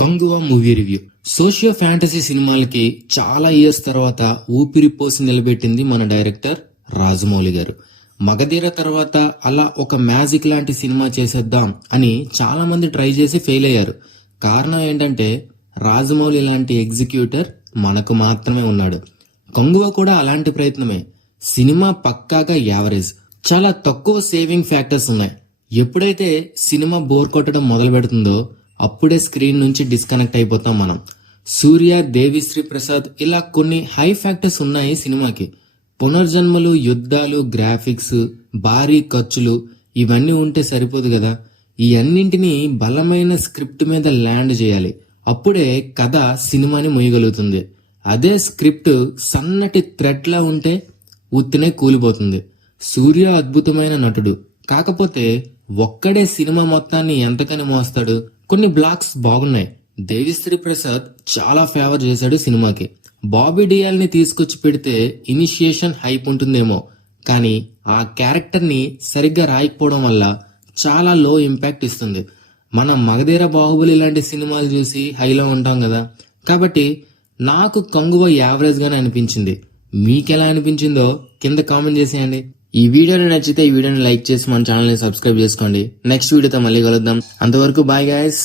Kanguva movie review. Socio fantasy సినిమాలకి చాలా years తర్వాత ఊపిరిపోసి నిలబెట్టింది మన డైరెక్టర్ రాజమౌళి గారు. మగధీర తర్వాత అలా ఒక మ్యాజిక్ లాంటి సినిమా చేసేద్దాం అని చాలా మంది ట్రై చేసి ఫెయిల్ అయ్యారు. కారణం ఏంటంటే రాజమౌళి లాంటి ఎగ్జిక్యూటర్ మనకు మాత్రమే ఉన్నాడు. కంగువ కూడా అలాంటి ప్రయత్నమే. సినిమా పక్కాగా యావరేజ్, చాలా తక్కువ సేవింగ్ ఫ్యాక్టర్స్ ఉన్నాయి. ఎప్పుడైతే సినిమా బోర్ కొట్టడం మొదలు పెడుతుందో అప్పుడే స్క్రీన్ నుంచి డిస్కనెక్ట్ అయిపోతాం మనం. సూర్య, దేవిశ్రీ ప్రసాద్ ఇలా కొన్ని హై ఫ్యాక్టర్స్ ఉన్నాయి సినిమాకి. పునర్జన్మలు, యుద్ధాలు, గ్రాఫిక్స్, భారీ ఖర్చులు ఇవన్నీ ఉంటే సరిపోదు కదా. ఈ అన్నింటినీ బలమైన స్క్రిప్ట్ మీద ల్యాండ్ చేయాలి. అప్పుడే కథ సినిమాని మొయ్యగలుగుతుంది. అదే స్క్రిప్ట్ సన్నటి థ్రెడ్లా ఉంటే ఉత్తినే కూలిపోతుంది. సూర్య అద్భుతమైన నటుడు, కాకపోతే ఒక్కడే సినిమా మొత్తాన్ని ఎంతకని మోస్తాడు. కొన్ని బ్లాక్స్ బాగున్నాయి. దేవిశ్రీ ప్రసాద్ చాలా ఫేవర్ చేశాడు సినిమాకి. బాబీ డియాల్ ని తీసుకొచ్చి పెడితే ఇనిషియేషన్ హైప్ ఉంటుందేమో, కానీ ఆ క్యారెక్టర్ ని సరిగ్గా రాయకపోవడం వల్ల చాలా లో ఇంపాక్ట్ ఇస్తుంది. మనం మగధీర, బాహుబలి లాంటి సినిమాలు చూసి హైలో ఉంటాం కదా. కాబట్టి నాకు కంగువ యావరేజ్ గానే అనిపించింది. మీకెలా అనిపించిందో కింద కామెంట్ చేసేయండి. ఈ వీడియోని నచ్చితే ఈ వీడియోని లైక్ చేసి మన ఛానల్ ని సబ్స్క్రైబ్ చేసుకోండి. నెక్స్ట్ వీడియోతో మళ్ళీ కలుద్దాం. అంతవరకు బాయ్ గైస్.